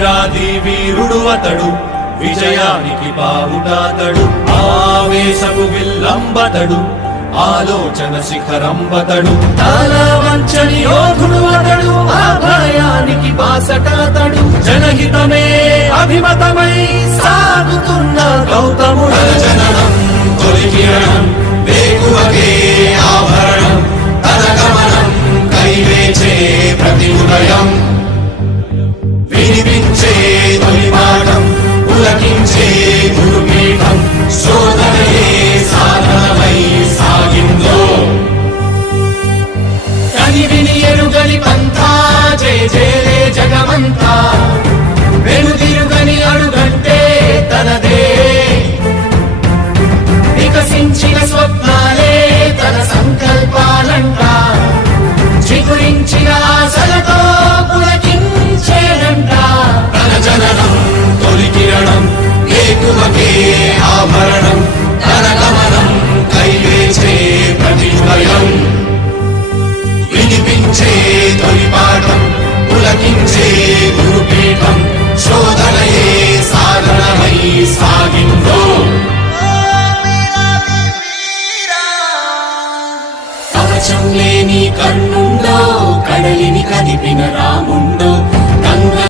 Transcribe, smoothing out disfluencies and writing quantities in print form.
వీరాది వీరుడు అతడు, విజయానికి బావుటాతడు, ఆవేశపు విల్లంబతడు, ఆలోచన శిఖరంబతడు, తల వంచని యోధుడు అతడు, అభయానికి బాసటాతడు, జనహితమే అభిమతమై సాగుతున్న గౌతముడు. జననం తొలి కిరణం వేకువకే ఆభరణం, తన గమనం కైవేచే ప్రతి ఉదయం, వినిపించే తొలి పాఠం పులకించే గురుపీఠం, శోధనయే సాధనమై సాగిందో. కని విని ఎరుగని పంథా జయ జయలే జగమంతా, వెనుదిరుగని అడుగంటే తనదే, వికసించిన స్వప్నాలే తన సంకల్పాలంట, చిగురించిన ఆశలతో పులకించేనంట. తన జననం తొలి కిరణం వేకువకే ఆభరణం, తన గమనం కైవేచే ప్రతి ఉదయం, వినిపించే తొలి పాఠం పులకించే గురుపీఠం, శోధనయే సాధనమై సాగిందో. కవచం లేని కన్నుందో కడలిని కదిపిన రాముండో,